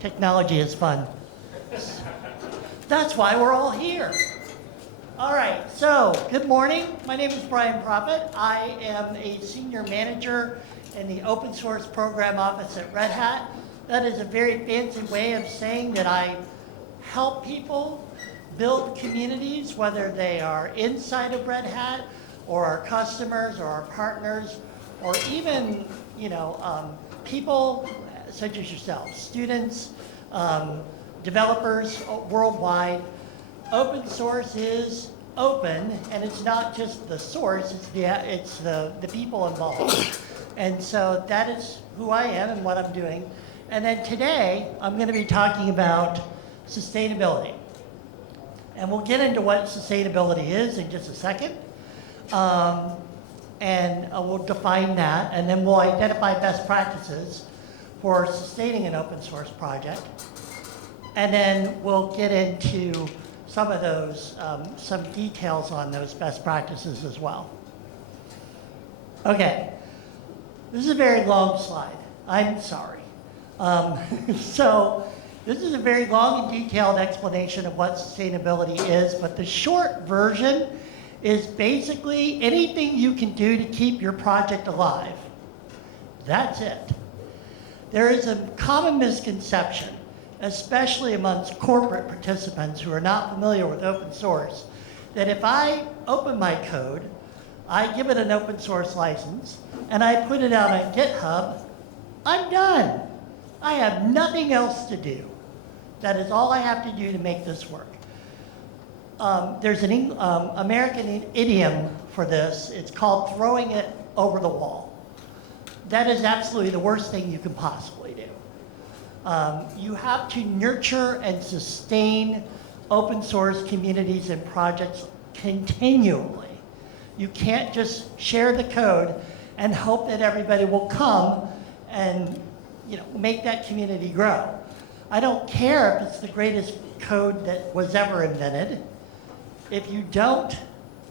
Technology is fun. That's why we're all here. All right, so good morning. My name is Brian Proffitt. I am a senior manager in the open source program office at Red Hat. That is a very fancy way of saying that I help people build communities, whether they are inside of Red Hat or our customers or our partners, or even people such as yourselves, students, developers worldwide. Open source is open, and it's not just the source, it's the people involved. And so that is who I am and what I'm doing. And then today, I'm going to be talking about sustainability. And we'll get into what sustainability is in just a second. And we'll define that, and then we'll identify best practices for sustaining an open source project. And then we'll get into some of those, some details on those best practices as well. Okay, this is a very long slide. I'm sorry. So this is a very long and detailed explanation of what sustainability is, but the short version is basically anything you can do to keep your project alive. That's it. There is a common misconception, especially amongst corporate participants who are not familiar with open source, that if I open my code, I give it an open source license, and I put it out on GitHub, I'm done. I have nothing else to do. That is all I have to do to make this work. There's an American idiom for this. It's called throwing it over the wall. That is absolutely the worst thing you can possibly do. You have to nurture and sustain open source communities and projects continually. You can't just share the code and hope that everybody will come and make that community grow. I don't care if it's the greatest code that was ever invented. If you don't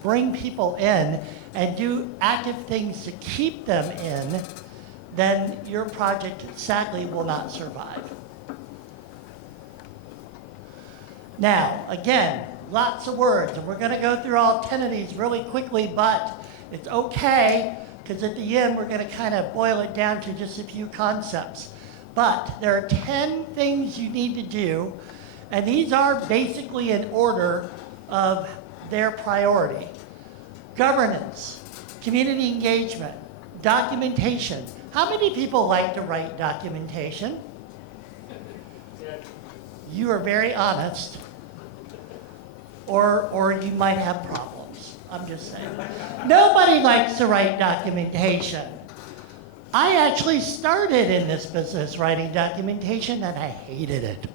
bring people in and do active things to keep them in, then your project sadly will not survive. Now, again, lots of words, and we're going to go through all 10 of these really quickly, but it's okay, because at the end we're going to kind of boil it down to just a few concepts. But there are 10 things you need to do, and these are basically in order of their priority. Governance, community engagement, documentation. How many people like to write documentation? You are very honest. Or you might have problems. I'm just saying. Nobody likes to write documentation. I actually started in this business writing documentation, and I hated it.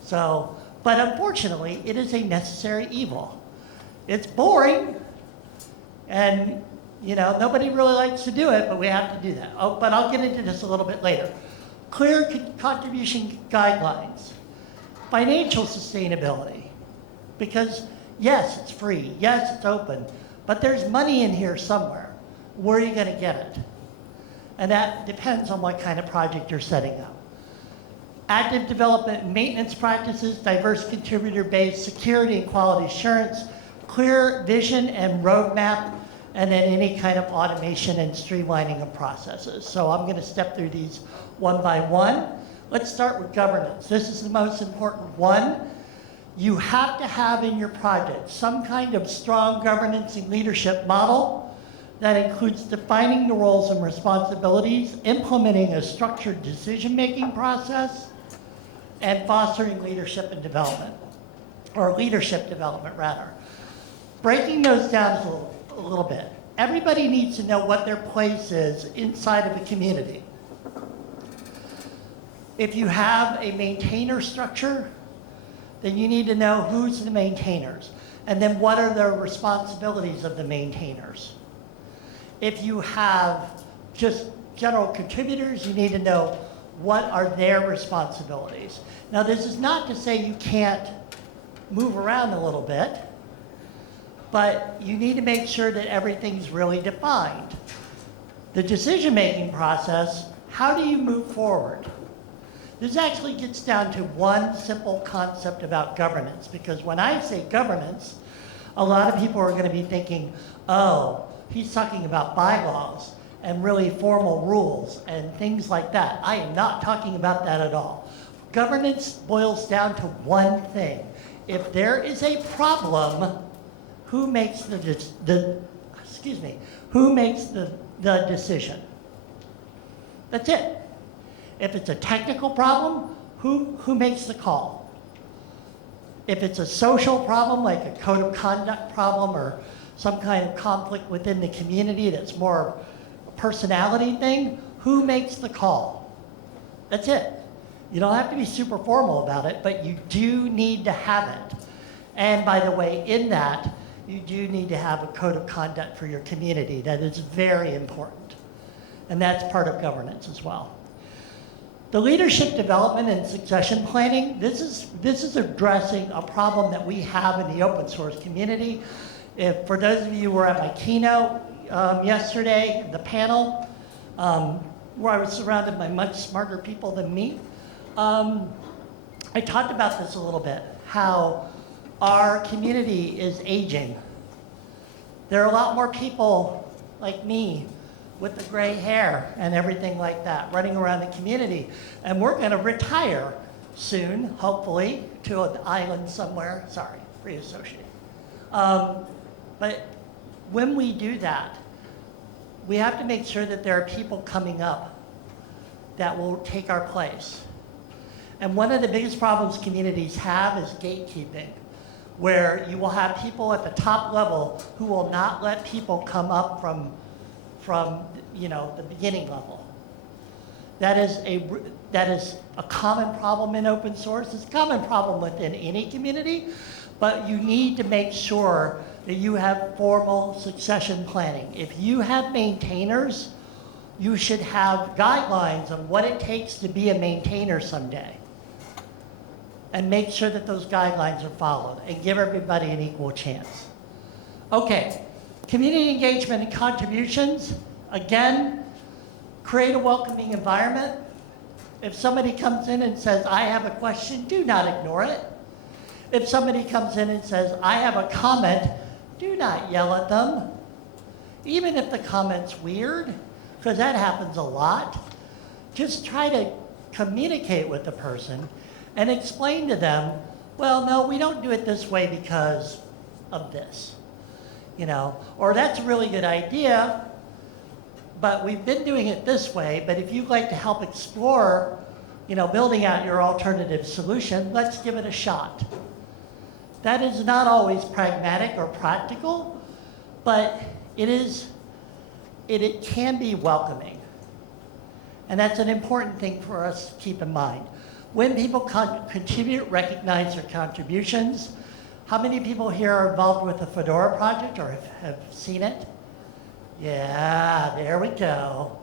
So, but unfortunately, it is a necessary evil. It's boring, and nobody really likes to do it, but we have to do that. But I'll get into this a little bit later. Clear contribution guidelines. Financial sustainability. Because yes, it's free, yes, it's open, but there's money in here somewhere. Where are you going to get it? And that depends on what kind of project you're setting up. Active development and maintenance practices, diverse contributor base, security and quality assurance, clear vision and roadmap, and then any kind of automation and streamlining of processes. So I'm going to step through these one by one. Let's start with governance. This is the most important one. You have to have in your project some kind of strong governance and leadership model that includes defining the roles and responsibilities, implementing a structured decision-making process, and fostering leadership and development, or leadership development rather. Breaking those down a little bit. Everybody needs to know what their place is inside of a community. If you have a maintainer structure, then you need to know who's the maintainers, and then what are the responsibilities of the maintainers. If you have just general contributors, you need to know what are their responsibilities. Now, this is not to say you can't move around a little bit, but you need to make sure that everything's really defined. The decision-making process, how do you move forward? This actually gets down to one simple concept about governance, because when I say governance, a lot of people are going to be thinking, oh, he's talking about bylaws and really formal rules and things like that. I am not talking about that at all. Governance boils down to one thing. If there is a problem, who makes the decision? That's it. If it's a technical problem, who makes the call? If it's a social problem, like a code of conduct problem or some kind of conflict within the community that's more a personality thing, who makes the call? That's it. You don't have to be super formal about it, but you do need to have it. And by the way, in that, you do need to have a code of conduct for your community. That is very important. And that's part of governance as well. The leadership development and succession planning, this is addressing a problem that we have in the open source community. For those of you who were at my keynote yesterday, the panel, where I was surrounded by much smarter people than me, I talked about this a little bit, how our community is aging. There are a lot more people like me with the gray hair and everything like that running around the community. And we're going to retire soon, hopefully, to an island somewhere. Sorry, free associate. But when we do that, we have to make sure that there are people coming up that will take our place. And one of the biggest problems communities have is gatekeeping, where you will have people at the top level who will not let people come up from the beginning level. That is a common problem in open source. It's a common problem within any community, but you need to make sure that you have formal succession planning. If you have maintainers, you should have guidelines on what it takes to be a maintainer someday. And make sure that those guidelines are followed and give everybody an equal chance. Okay, community engagement and contributions. Again, create a welcoming environment. If somebody comes in and says, I have a question, do not ignore it. If somebody comes in and says, I have a comment, do not yell at them. Even if the comment's weird, because that happens a lot, just try to communicate with the person and explain to them, well, no, we don't do it this way because of this, or that's a really good idea, but we've been doing it this way, but if you'd like to help explore, building out your alternative solution, let's give it a shot. That is not always pragmatic or practical, but it can be welcoming. And that's an important thing for us to keep in mind. When people contribute, recognize their contributions. How many people here are involved with the Fedora project or have seen it? Yeah, there we go.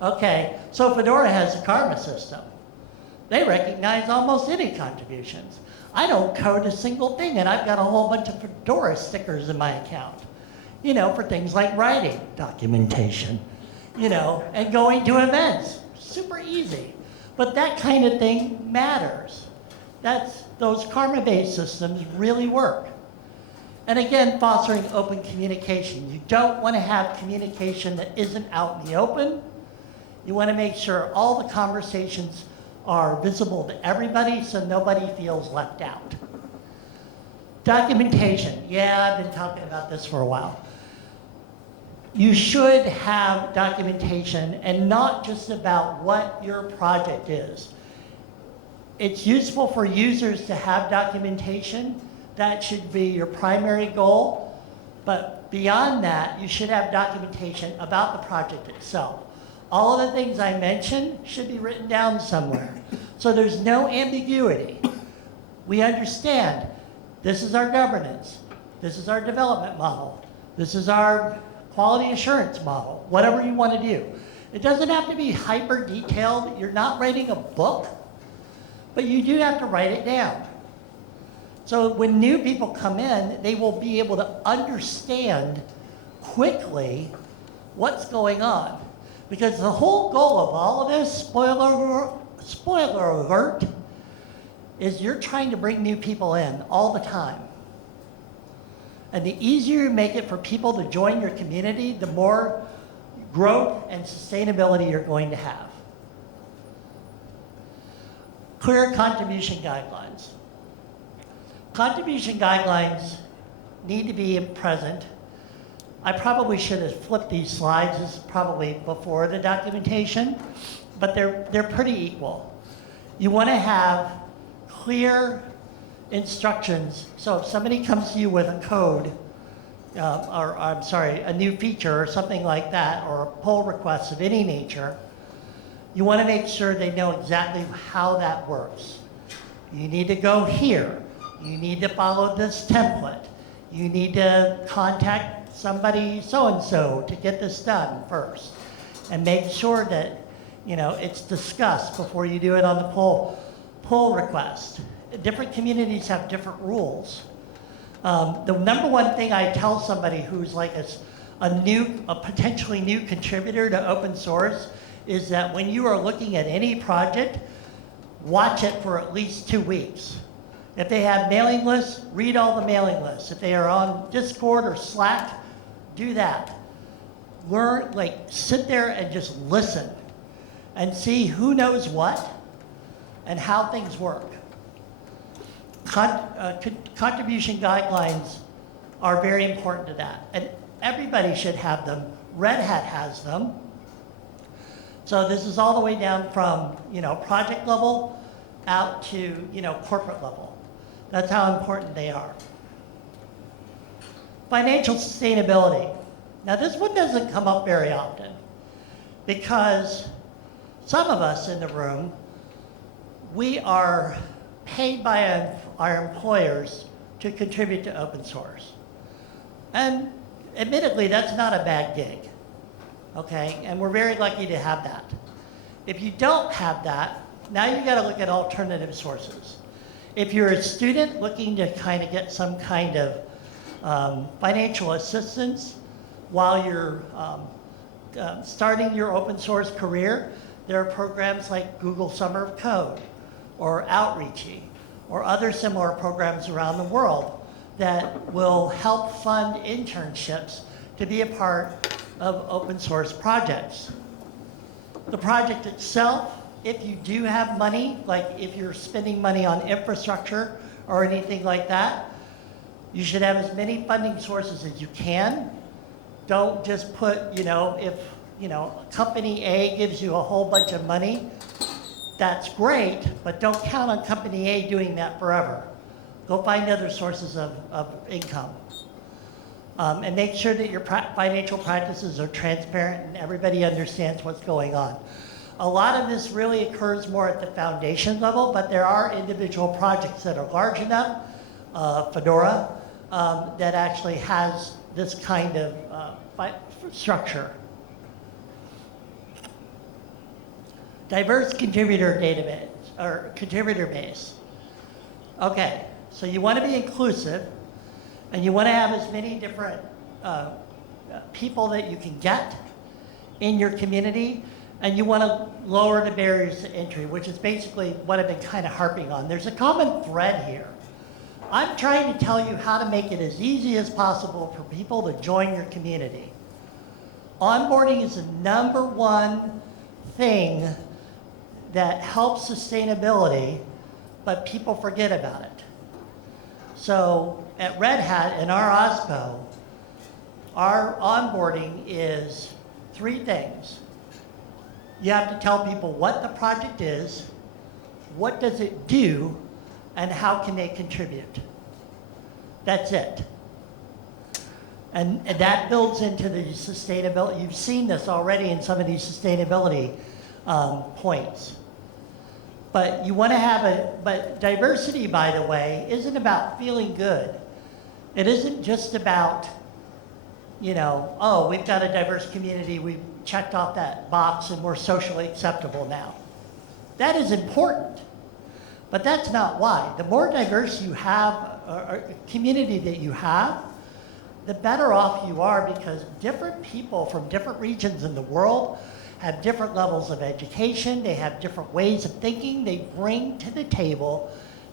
Okay, so Fedora has a karma system. They recognize almost any contributions. I don't code a single thing, and I've got a whole bunch of Fedora stickers in my account, for things like writing, documentation, and going to events. Super easy. But that kind of thing matters. Those karma-based systems really work. And again, fostering open communication. You don't want to have communication that isn't out in the open. You want to make sure all the conversations are visible to everybody so nobody feels left out. Documentation. Yeah, I've been talking about this for a while. You should have documentation, and not just about what your project is. It's useful for users to have documentation. That should be your primary goal. But beyond that, you should have documentation about the project itself. All of the things I mentioned should be written down somewhere. So there's no ambiguity. We understand this is our governance. This is our development model. This is our quality assurance model, whatever you want to do. It doesn't have to be hyper detailed. You're not writing a book, but you do have to write it down. So when new people come in, they will be able to understand quickly what's going on. Because the whole goal of all of this, spoiler spoiler alert, is you're trying to bring new people in all the time. And the easier you make it for people to join your community, the more growth and sustainability you're going to have. Clear contribution guidelines. Contribution guidelines need to be present. I probably should have flipped these slides. This is probably before the documentation, but they're pretty equal. You want to have clear instructions, so if somebody comes to you with a code, a new feature or something like that, or a pull request of any nature, you want to make sure they know exactly how that works. You need to go here. You need to follow this template. You need to contact somebody so-and-so to get this done first. And make sure that, it's discussed before you do it on the pull request. Different communities have different rules. The number one thing I tell somebody who's like a potentially new contributor to open source is that when you are looking at any project, watch it for at least 2 weeks. If they have mailing lists, read all the mailing lists. If they are on Discord or Slack, do that. Learn, sit there and just listen and see who knows what and how things work. Contribution guidelines are very important to that, and everybody should have them. Red Hat has them. So this is all the way down from project level out to corporate level. That's how important they are. Financial sustainability. Now this one doesn't come up very often because some of us in the room, we are paid by our employers to contribute to open source. And admittedly, that's not a bad gig, okay? And we're very lucky to have that. If you don't have that, now you gotta look at alternative sources. If you're a student looking to kind of get some kind of financial assistance while you're starting your open source career, there are programs like Google Summer of Code or Outreachy or other similar programs around the world that will help fund internships to be a part of open source projects. The project itself, if you do have money, like if you're spending money on infrastructure or anything like that, you should have as many funding sources as you can. Don't just put, if company A gives you a whole bunch of money, that's great, but don't count on company A doing that forever. Go find other sources of income. And make sure that your financial practices are transparent and everybody understands what's going on. A lot of this really occurs more at the foundation level, but there are individual projects that are large enough, Fedora, that actually has this kind of structure. Diverse contributor database, or contributor base. Okay, so you want to be inclusive, and you want to have as many different people that you can get in your community, and you want to lower the barriers to entry, which is basically what I've been kind of harping on. There's a common thread here. I'm trying to tell you how to make it as easy as possible for people to join your community. Onboarding is the number one thing that helps sustainability, but people forget about it. So at Red Hat in our OSPO, our onboarding is 3 things. You have to tell people what the project is, what does it do, and how can they contribute. That's it. And that builds into the sustainability. You've seen this already in some of these sustainability points. But you want to have but diversity, by the way, isn't about feeling good. It isn't just about, oh, we've got a diverse community, we've checked off that box and we're socially acceptable now. That is important, but that's not why. The more diverse you have, or community that you have, the better off you are, because different people from different regions in the world have different levels of education, they have different ways of thinking, they bring to the table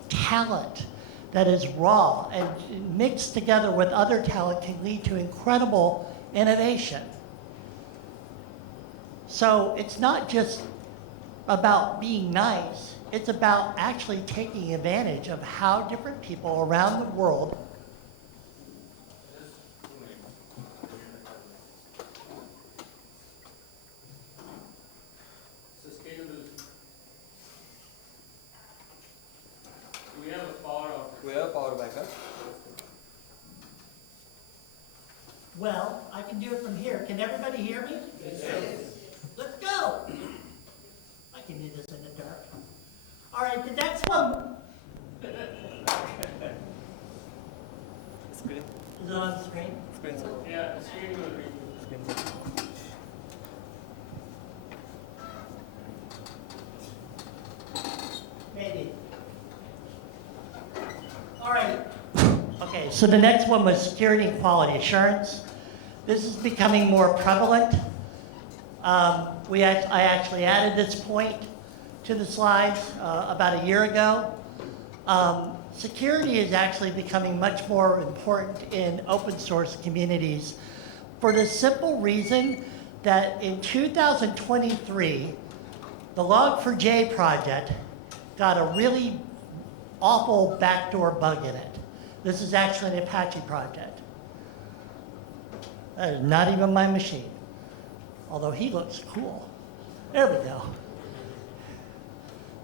talent that is raw and mixed together with other talent can lead to incredible innovation. So it's not just about being nice, it's about actually taking advantage of how different people around the world Well, I can do it from here. Can everybody hear me? Yes. Let's go. I can do this in the dark. All right, the next one. Screen. Is it on the screen? Screen. Yeah, the screen will read. Screen. Maybe. All right. Okay, so the next one was security and quality assurance. This is becoming more prevalent. I actually added this point to the slides about a year ago. Security is actually becoming much more important in open source communities for the simple reason that in 2023, the Log4j project got a really awful backdoor bug in it. This is actually an Apache project. That is not even my machine, although he looks cool. There we go.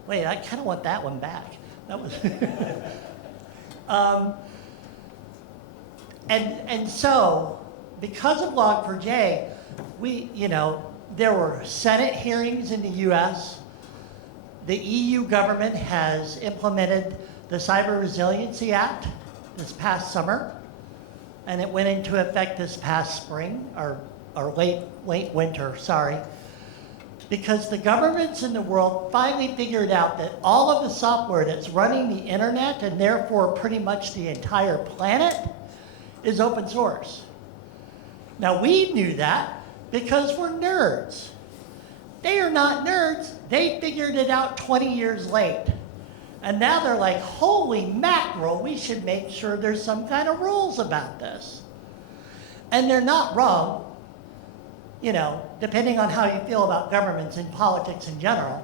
Wait, I kind of want that one back. That was. And so, because of Log4j, there were Senate hearings in the U.S. The EU government has implemented the Cyber Resiliency Act this past summer, and it went into effect this past spring, or late winter, sorry, because the governments in the world finally figured out that all of the software that's running the internet, and therefore pretty much the entire planet, is open source. Now we knew that because we're nerds. They are not nerds, they figured it out 20 years late. And now they're like, holy mackerel, we should make sure there's some kind of rules about this. And they're not wrong, depending on how you feel about governments and politics in general.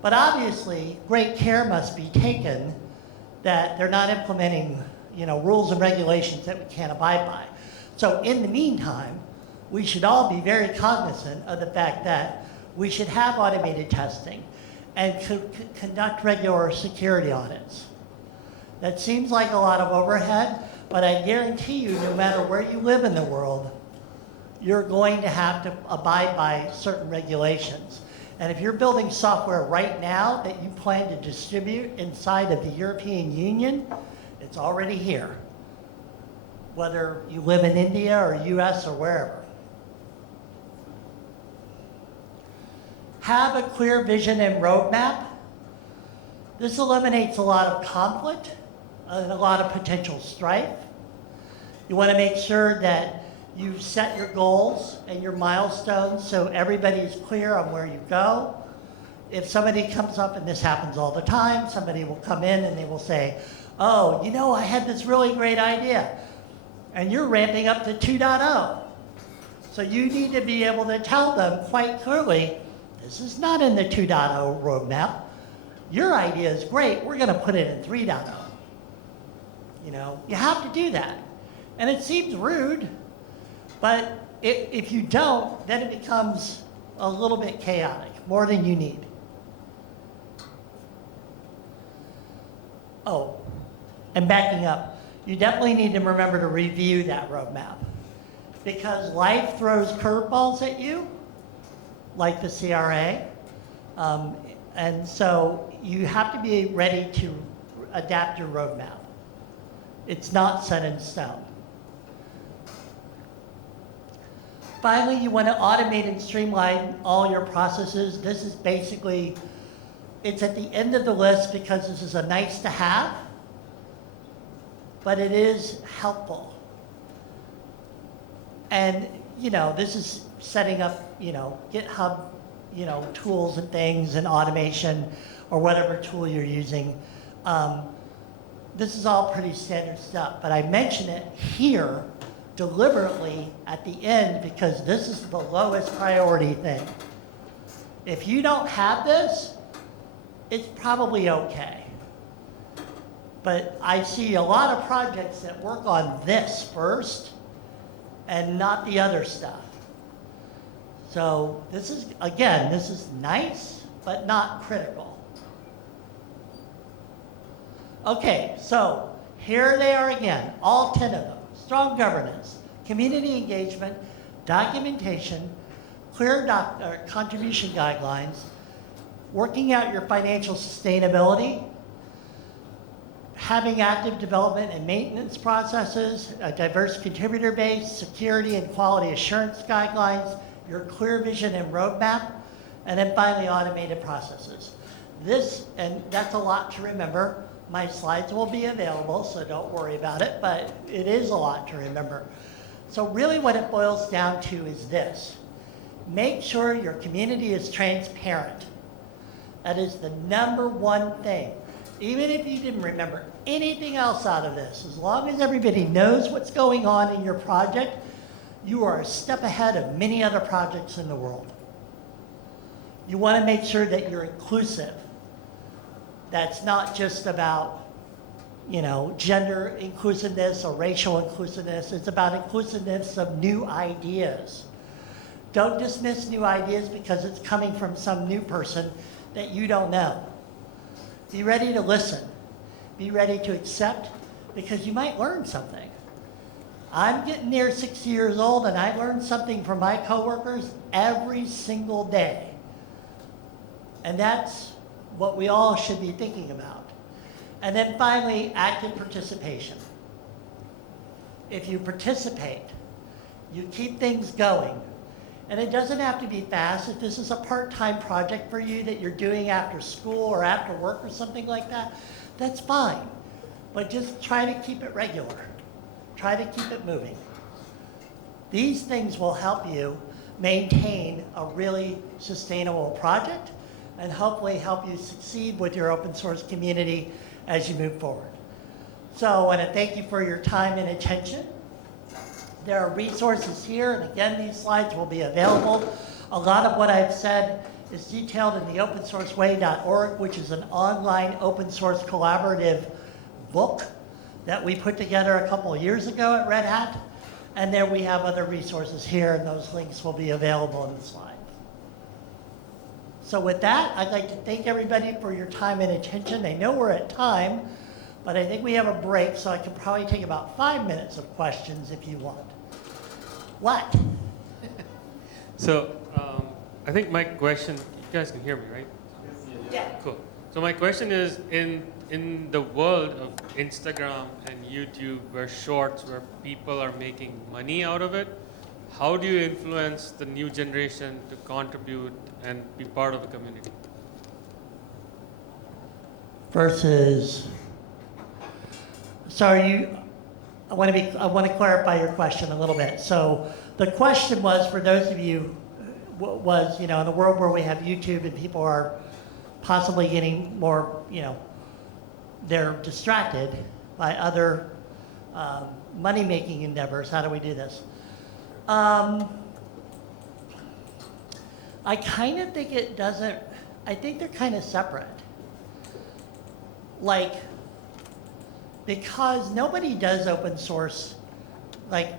But obviously, great care must be taken that they're not implementing, rules and regulations that we can't abide by. So in the meantime, we should all be very cognizant of the fact that we should have automated testing and conduct regular security audits. That seems like a lot of overhead, but I guarantee you, no matter where you live in the world, you're going to have to abide by certain regulations. And if you're building software right now that you plan to distribute inside of the European Union, it's already here, whether you live in India or US or wherever. Have a clear vision and roadmap. This eliminates a lot of conflict and a lot of potential strife. You want to make sure that you set your goals and your milestones so everybody's clear on where you go. If somebody comes up, and this happens all the time, somebody will come in and they will say, oh, I had this really great idea. And you're ramping up to 2.0. So you need to be able to tell them quite clearly, this is not in the 2.0 roadmap. Your idea is great. We're going to put it in 3.0. You have to do that. And it seems rude, but if you don't, then it becomes a little bit chaotic, more than you need. Oh, and backing up, you definitely need to remember to review that roadmap, because life throws curveballs at you, like the CRA, and so you have to be ready to adapt your roadmap. It's not set in stone. Finally, you want to automate and streamline all your processes. This is basically, it's at the end of the list because this is a nice to have, but it is helpful. And, this is setting up, GitHub, tools and things and automation or whatever tool you're using. This is all pretty standard stuff, but I mention it here deliberately at the end because this is the lowest priority thing. If you don't have this, it's probably okay. But I see a lot of projects that work on this first and not the other stuff. So this is nice, but not critical. Okay, so here they are again, all 10 of them. Strong governance, community engagement, documentation, clear contribution guidelines, working out your financial sustainability, having active development and maintenance processes, a diverse contributor base, security and quality assurance guidelines, your clear vision and roadmap, and then finally automated processes. And that's a lot to remember. My slides will be available, so don't worry about it, but it is a lot to remember. So really what it boils down to is this. Make sure your community is transparent. That is the number one thing. Even if you didn't remember anything else out of this, as long as everybody knows what's going on in your project, you are a step ahead of many other projects in the world. You want to make sure that you're inclusive. That's not just about, gender inclusiveness or racial inclusiveness. It's about inclusiveness of new ideas. Don't dismiss new ideas because it's coming from some new person that you don't know. Be ready to listen. Be ready to accept because you might learn something. I'm getting near 60 years old and I learn something from my coworkers every single day. And that's what we all should be thinking about. And then finally, active participation. If you participate, you keep things going. And it doesn't have to be fast. If this is a part-time project for you that you're doing after school or after work or something like that, that's fine. But just try to keep it regular. Try to keep it moving. These things will help you maintain a really sustainable project and hopefully help you succeed with your open source community as you move forward. So I want to thank you for your time and attention. There are resources here, and again, these slides will be available. A lot of what I've said is detailed in the opensourceway.org, which is an online open source collaborative book that we put together a couple of years ago at Red Hat. And then we have other resources here, and those links will be available in the slide. So with that, I'd like to thank everybody for your time and attention. I know we're at time, but I think we have a break, so I can probably take about 5 minutes of questions if you want. What? So, I think my question, you guys can hear me, right? Yeah. Cool. So my question is, in the world of Instagram and YouTube, where shorts, where people are making money out of it, how do you influence the new generation to contribute and be part of the community? Versus, sorry, I want to clarify your question a little bit. So the question was, for those of you, was, in the world where we have YouTube and people are possibly getting more, they're distracted by other money-making endeavors. How do we do this? I kind of think it doesn't, I think they're kind of separate. Like, because nobody does open source, like,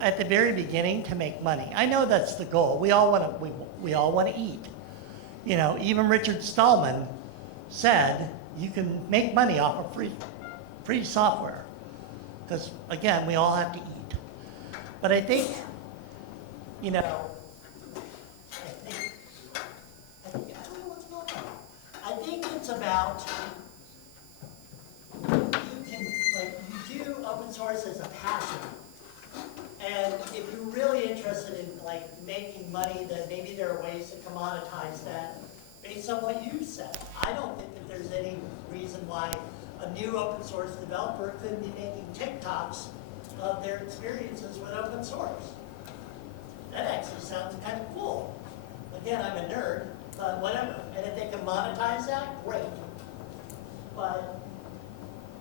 at the very beginning to make money. I know that's the goal. We all want to eat. Even Richard Stallman said you can make money off of free software. Because again, we all have to eat. But I think, I don't know what's going on. I think it's about, you do open source as a passion. And if you're really interested in making money, then maybe there are ways to commoditize that based on what you said. I don't think that there's any reason why a new open source developer couldn't be making TikToks of their experiences with open source. that actually sounds kind of cool. Again, I'm a nerd, but whatever. And if they can monetize that, great. But,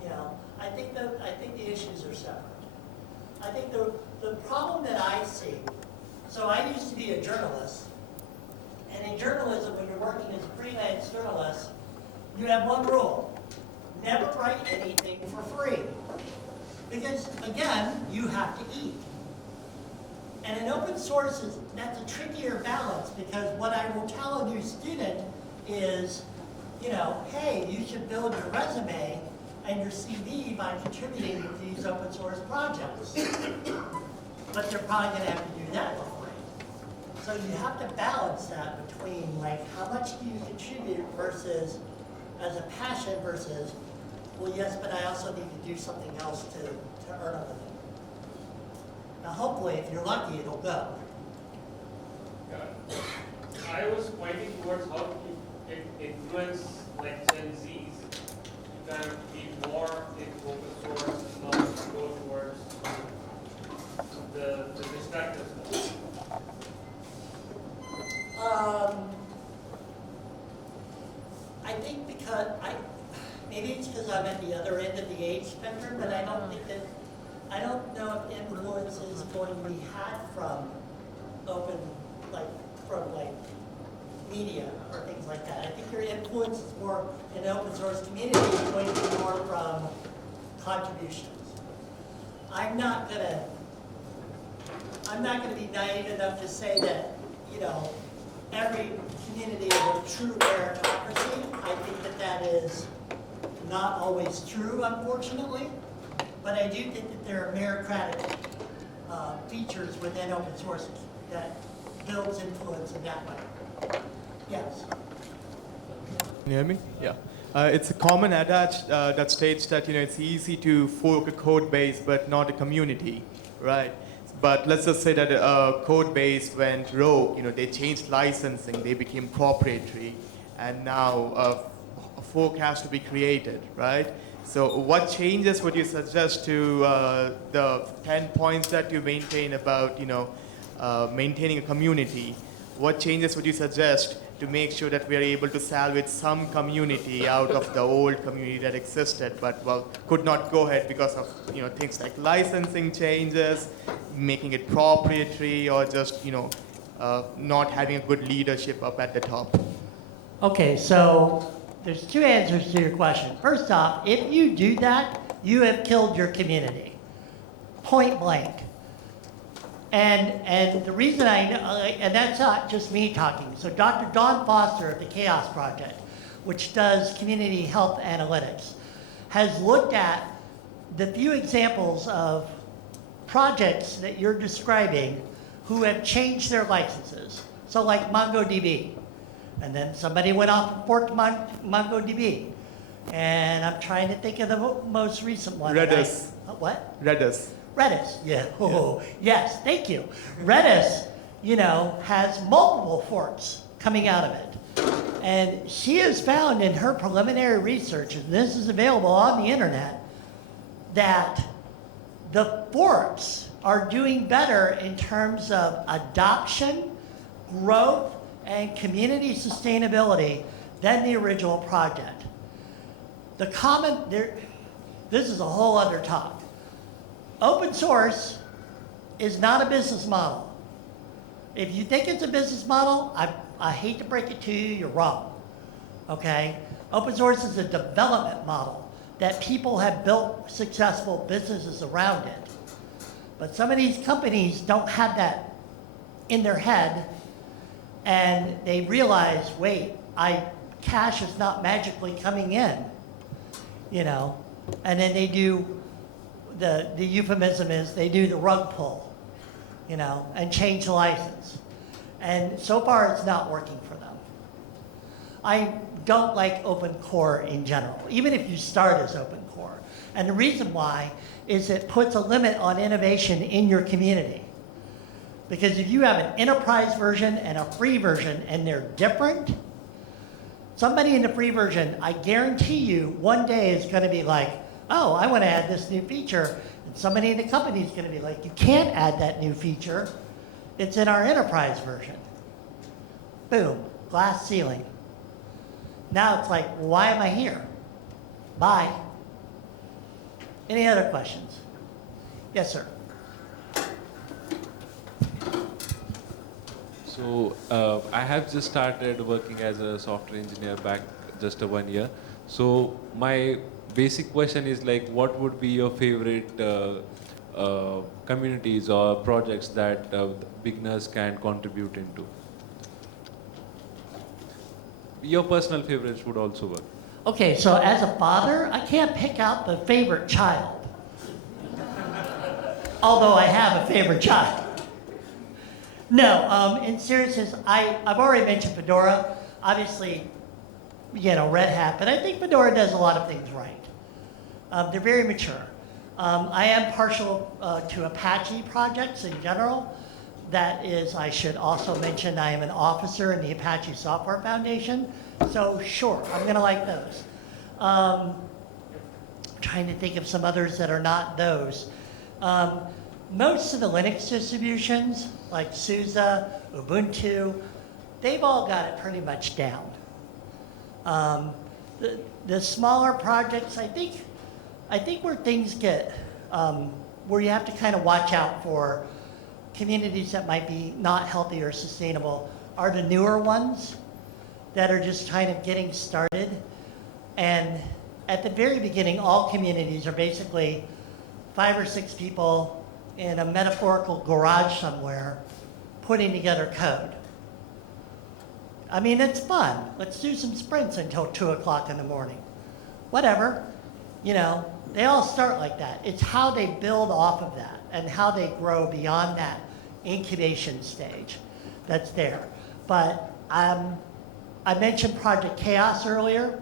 you know, I think the issues are separate. I think the problem that I see, so I used to be a journalist, and in journalism, when you're working as a freelance journalist, you have one rule: never write anything for free. Because, again, you have to eat. And in open source, that's a trickier balance, because what I will tell a new student is, you know, hey, you should build your resume and your CV by contributing to these open source projects. But they're probably going to have to do that for free. So you have to balance that between, like, how much do you contribute versus as a passion versus, well, yes, but I also need to do something else to earn a living. Now, hopefully, if you're lucky, it'll go. I was pointing towards how to influence like Gen Zs to kind of be more in open source and not go towards the destructive stuff. I think maybe it's because I'm at the other end of the age spectrum, but I don't know if influence is going to be had from open, from media or things like that. I think your influence is more in the open source community is going to be more from contributions. I'm not gonna be naive enough to say that, you know, every community is a true meritocracy. I think that is not always true, unfortunately. But I do think that there are meritocratic features within open source that builds influence in that way. Yes. Can you hear me? Yeah. It's a common adage that states that, you know, it's easy to fork a code base but not a community, right? But let's just say that a code base went rogue, you know, they changed licensing, they became proprietary, and now a fork has to be created, right? So what changes would you suggest to the 10 points that you maintain about, you know, maintaining a community? What changes would you suggest to make sure that we are able to salvage some community out of the old community that existed, but well, could not go ahead because of, you know, things like licensing changes, making it proprietary, or just, you know, not having a good leadership up at the top? Okay, so there's two answers to your question. First off, if you do that, you have killed your community, point blank. And the reason I know, and that's not just me talking. So Dr. Dawn Foster at the Chaos Project, which does community health analytics, has looked at the few examples of projects that you're describing who have changed their licenses. So like MongoDB, and then somebody went off and forked MongoDB. And I'm trying to think of the most recent one. Redis. What? Redis. Redis, yeah. Oh, yes, thank you. Redis, you know, has multiple forks coming out of it. And she has found in her preliminary research, and this is available on the internet, that the forks are doing better in terms of adoption, growth, and community sustainability than the original project. This is a whole other talk. Open source is not a business model. If you think it's a business model, I hate to break it to you, you're wrong, okay? Open source is a development model that people have built successful businesses around it. But some of these companies don't have that in their head, and they realize, wait, cash is not magically coming in, you know? And then they do, the euphemism is they do the rug pull, you know, and change the license. And so far it's not working for them. I don't like open core in general, even if you start as open core. And the reason why is it puts a limit on innovation in your community. Because if you have an enterprise version and a free version and they're different, somebody in the free version, I guarantee you, one day is going to be like, oh, I want to add this new feature. And somebody in the company is going to be like, you can't add that new feature. It's in our enterprise version. Boom, glass ceiling. Now it's like, why am I here? Bye. Any other questions? Yes, sir. So I have just started working as a software engineer back just 1 year. So my basic question is like, what would be your favorite communities or projects that beginners can contribute into? Your personal favorites would also work. Okay, so as a father, I can't pick out the favorite child. Although I have a favorite child. No, in seriousness, I've already mentioned Fedora. Obviously, Red Hat, but I think Fedora does a lot of things right. They're very mature. I am partial to Apache projects in general. That is, I should also mention, I am an officer in the Apache Software Foundation. So sure, I'm going to like those. Trying to think of some others that are not those. Most of the Linux distributions, like SUSE, Ubuntu, they've all got it pretty much down. The smaller projects, I think where things get, where you have to kind of watch out for communities that might be not healthy or sustainable are the newer ones that are just kind of getting started. And at the very beginning, all communities are basically 5 or 6 people in a metaphorical garage somewhere putting together code. I mean, it's fun. Let's do some sprints until 2 o'clock in the morning. Whatever, they all start like that. It's how they build off of that and how they grow beyond that incubation stage that's there. But I mentioned Project Chaos earlier.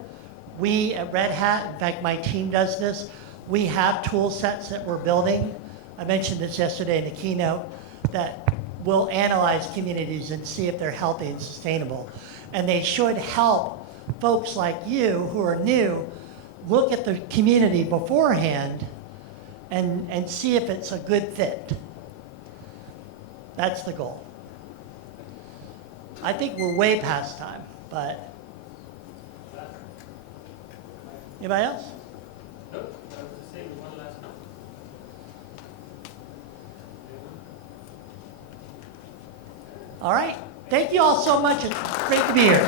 We at Red Hat, in fact, my team does this. We have tool sets that we're building. I mentioned this yesterday in the keynote, that will analyze communities and see if they're healthy and sustainable. And they should help folks like you who are new look at the community beforehand and see if it's a good fit. That's the goal. I think we're way past time, but anybody else? Nope, I was just saying one last note. All right. Thank you all so much. It's great to be here.